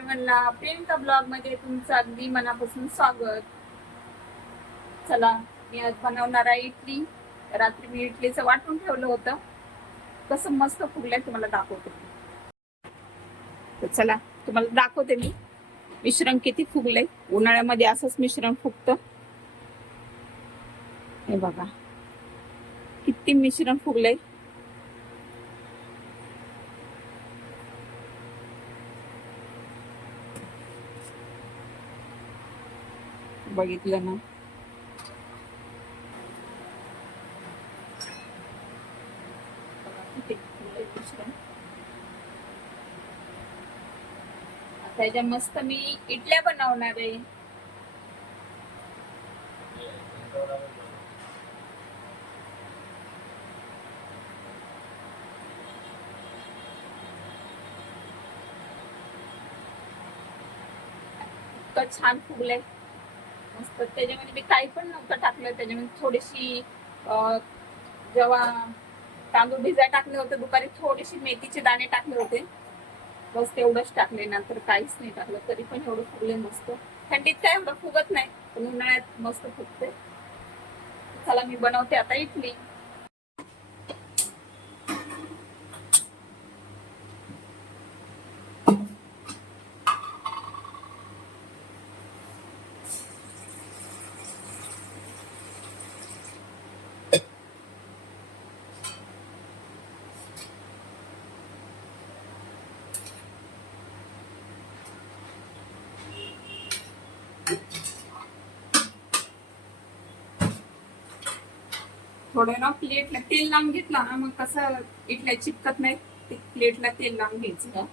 सर्वांना प्रियंका ब्लॉग मध्ये तुमचं अगदी मनापासून स्वागत. चला, मी आज बनवणार आहे इडली. रात्री मी इडलीचं वाटून ठेवलं होतं, कसं मस्त फुगलंय तुम्हाला दाखवते. तर चला तुम्हाला दाखवते मी मिश्रण किती फुगलंय. उन्हाळ्यामध्ये असंच मिश्रण फुगतं. हे बघा किती मिश्रण फुगलंय. बघितलं ना. आता याच्या मस्त मी इडल्या बनवणार आहे. इतकं छान फुगलंय मस्त. त्याच्यामध्ये मी काही पण नव्हतं टाकलं. त्याच्यामध्ये थोडीशी जेव्हा तांदूळ भिजाय टाकले होते दुपारी, थोडीशी मेथीचे दाणे टाकले होते, बस तेवढंच टाकले, नंतर काहीच नाही टाकलं. तरी पण एवढं फुगले मस्त. थंडीत काय एवढं फुगत नाही, पण उन्हाळ्यात मस्त फुगते. चला मी बनवते आता इडली. थोडं ना प्लेटला तेल लावून घेतलं ना, मग कसं इडल्या चिपकत नाही. प्लेटला तेल लावून घ्यायचं.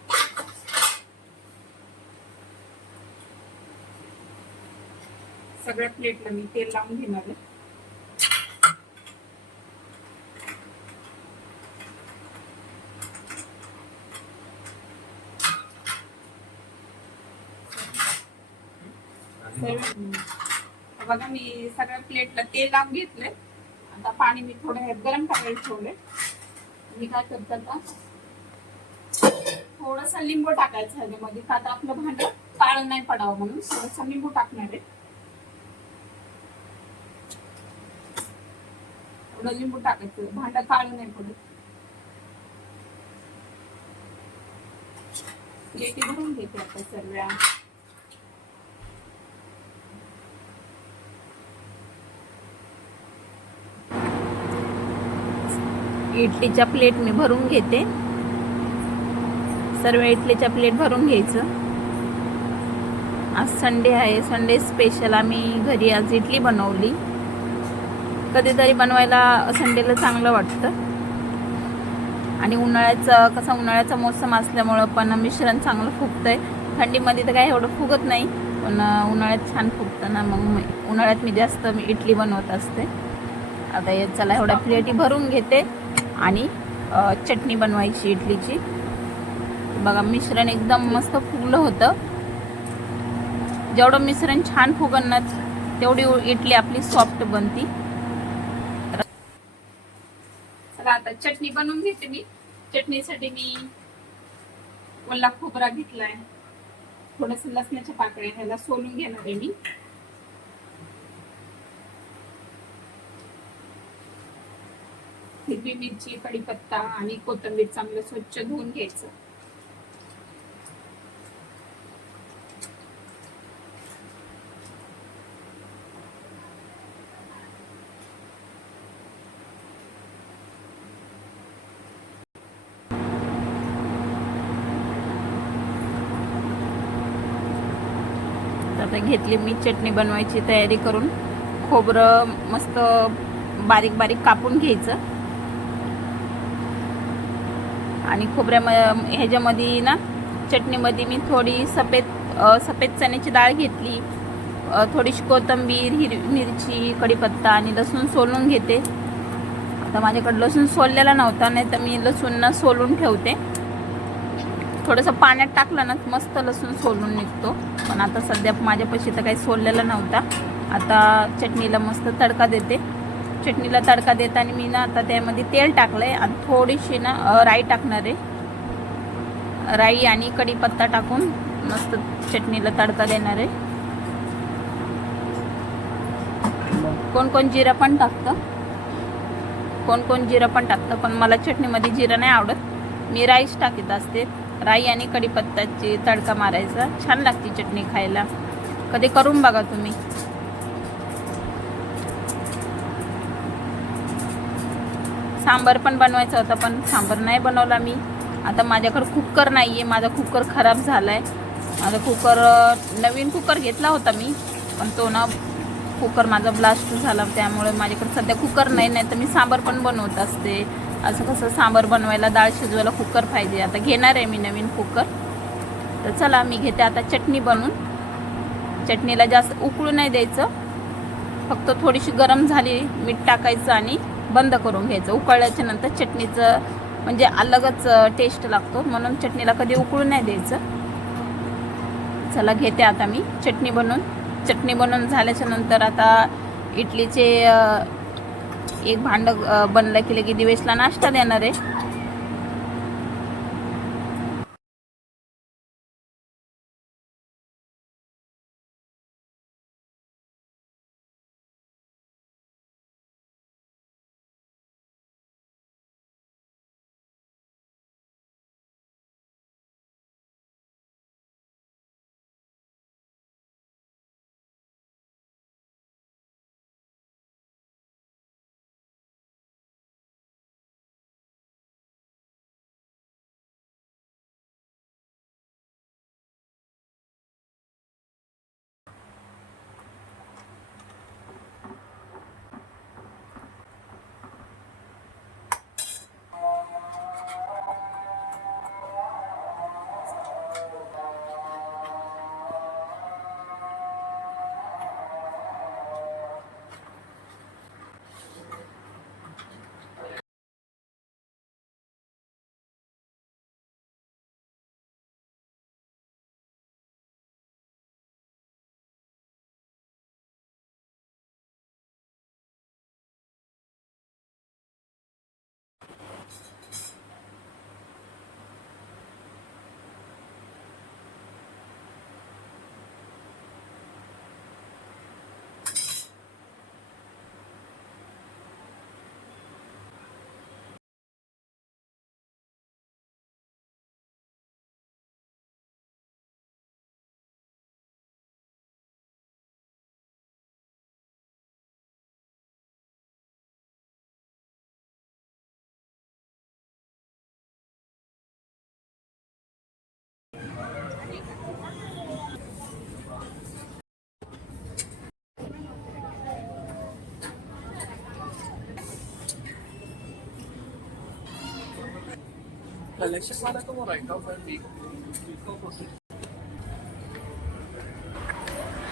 सगळ्या प्लेटला मी तेल लावून घेणार आहे. बघा मी सगळ्या प्लेटला तेल लावून घेतलंय. आता पाणी मी थोडं गरम करायला ठेवलंय. मी काय करते आता, थोडासा लिंबू टाकायचं ह्याच्यामध्ये, का तर आपलं भांड काळं नाही पडावं म्हणून थोडासा लिंबू टाकणार आहे. थोडं लिंबू टाकायचं, भांड काळं नाही पडत. प्लेटी भरून घेते आता सर्व. इडलीच्या प्लेट मी भरून घेते. सर्व इडलीच्या प्लेट भरून घ्यायचं. आज संडे आहे, संडे स्पेशल आम्ही घरी आज इडली बनवली. कधीतरी बनवायला संडेला चांगलं वाटतं. आणि उन्हाळ्याचा मोसम असल्यामुळं पण मिश्रण चांगलं फुगतंय. थंडीमध्ये तर काय एवढं फुगत नाही, पण उन्हाळ्यात छान फुगतं ना, मग उन्हाळ्यात मी जास्त इडली बनवत असते. आता चला एवढ्या प्लेटी भरून घेते आणि चटणी बनवायची इडलीची. बघा मिश्रण एकदम मस्त फुगलं होतं. जेवढं मिश्रण छान फुगन ना, तेवढी इडली आपली सॉफ्ट बनती. चला आता चटणी बनवून घेते मी. चटणीसाठी मी ओला खोबरा घेतलाय, थोडस लसणाच्या पाकळ्या ह्याला सोलून घेणार आहे मी. हिरवी मिरची, कढीपत्ता आणि कोथिंबीर चांगलं स्वच्छ धुवून घ्यायचं. आता घेतली मी चटणी बनवायची तयारी करून. खोबरं मस्त बारीक बारीक कापून घ्यायचं. आणि ह्याच्यामध्ये ना चटणीमध्ये मी थोडी सफेद चण्याची डाळ घेतली, थोडीशी कोथिंबीर, हिरवी मिरची, कढीपत्ता आणि लसूण सोलून घेते. आता माझ्याकडे लसूण सोललेला नव्हता, नाही तर मी लसूण सोलून ठेवते. थोडंसं पाण्यात टाकलं ना मस्त लसूण सोलून निघतो, पण आता सध्या माझ्यापाशी तर काही सोललेला नव्हता. आता चटणीला मस्त तडका देते. चटणीला तडका देताना मी ना आता त्यामध्ये तेल टाकलंय आणि थोडीशी ना राई टाकणार आहे. राई आणि कढीपत्ता टाकून मस्त चटणीला तडका देणार आहे. कोण कोण जिरा पण टाकतं, कोण कोण जिरा पण टाकतं, पण मला चटणीमध्ये जिरा नाही आवडत. मी राईस टाकीत असते. राई आणि कढीपत्त्याची तडका मारायचा, छान लागते चटणी खायला. कधी करून बघा तुम्ही. सांबार पण बनवायचा होता, पण सांबार नाही बनवला मी. आता माझ्याकडे कुकर नाही आहे, माझा कुकर खराब झाला आहे. माझा कुकर नवीन कुकर घेतला होता मी, पण तो ना कुकर माझा ब्लास्ट झाला, त्यामुळे माझ्याकडे सध्या कुकर नाही. तर मी सांबार पण बनवत असते. असं कसं सांबार बनवायला, डाळ शिजवायला कुकर पाहिजे. आता घेणार आहे मी नवीन कुकर. तर चला मी घेते आता चटणी बनवून. चटणीला जास्त उकळू नाही द्यायचं, फक्त थोडीशी गरम झाली मीठ टाकायचं आणि बंद करून घ्यायचं. उकळल्याच्या नंतर चटणीचं म्हणजे अलगच टेस्ट लागतो, म्हणून चटणीला कधी उकळू नाही द्यायचं. चला घेते आता मी चटणी बनवून. चटणी बनवून झाल्याच्या नंतर आता इडलीचे एक भांड बनलं की लगे दिवेशला नाश्ता देणार आहे.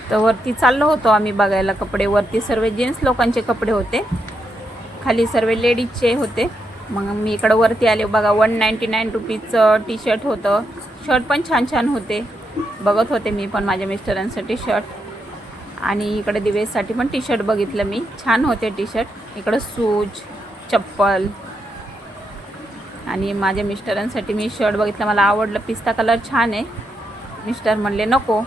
तर वरती चाललो होतो आम्ही बघायला कपडे. वरती सर्व जेंट्स लोकांचे कपडे होते, खाली सर्व लेडीजचे होते. मग मी इकडं वरती आले बघा. 199 रुपीजचं टी शर्ट होतं. शर्ट पण छान छान होते. बघत होते मी पण माझ्या मिस्टरांसाठी शर्ट, आणि इकडे दिवेशसाठी पण टी शर्ट बघितलं मी, छान होते टी शर्ट. इकडं शूज, चप्पल, आणि माझ्या मिस्टरांसाठी मी शर्ट बघितलं, मला आवडलं. पिस्ता कलर छान आहे. मिस्टर म्हणले नको,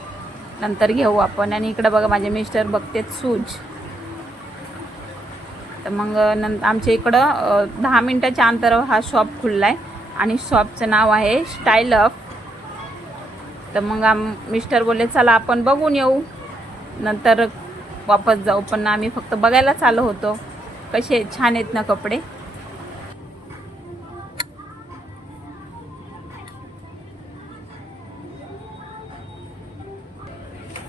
नंतर घेऊ आपण. आणि इकडं बघा माझे मिस्टर बघतेत शूज. तर मग आमच्या इकडं 10 मिनटाच्या अंतरावर हा शॉप खुलला आहे, आणि शॉपचं नाव आहे स्टाईल अप. तर मग मिस्टर बोलले चला आपण बघून येऊ, नंतर वापस जाऊ. पण आम्ही फक्त बघायलाच आलो होतो. कसे छान आहेत ना कपडे.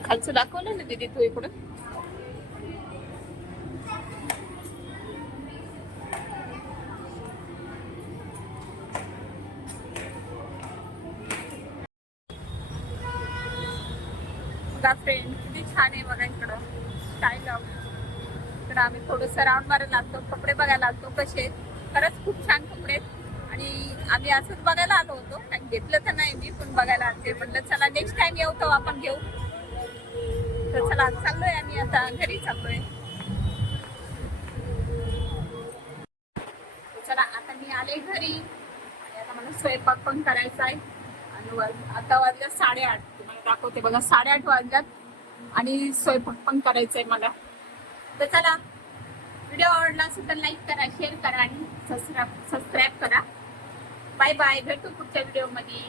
खालचं दाखवलं ना दीदी तू इकडं. फ्रेंड किती छान आहे बघा इकडं स्टाईल ऑफ. इकडं आम्ही थोडंसं राऊंड मारायला लागतो, कपडे बघायला लागतो कसे आहेत. खरंच खूप छान कपडे आहेत, आणि आम्ही असंच बघायला आलो होतो. काही घेतलं तर नाही मी, पण बघायला आलते. म्हटलं चला नेक्स्ट टाइम येऊ तर आपण घेऊ. तर चला चाललोय आम्ही आता घरी चाललोय. चला आता मी आले घरी, आणि आता मला स्वयंपाक पण करायचा आहे. आणि आता वाजल्या 8:30. तुम्हाला दाखवते बघा, 8:30 वाजल्यात आणि स्वयंपाक पण करायचंय मला. तर चला, व्हिडिओ आवडला असेल तर लाईक करा, शेअर करा आणि सबस्क्राईब करा. बाय बाय, भेटू पुढच्या व्हिडिओ मध्ये.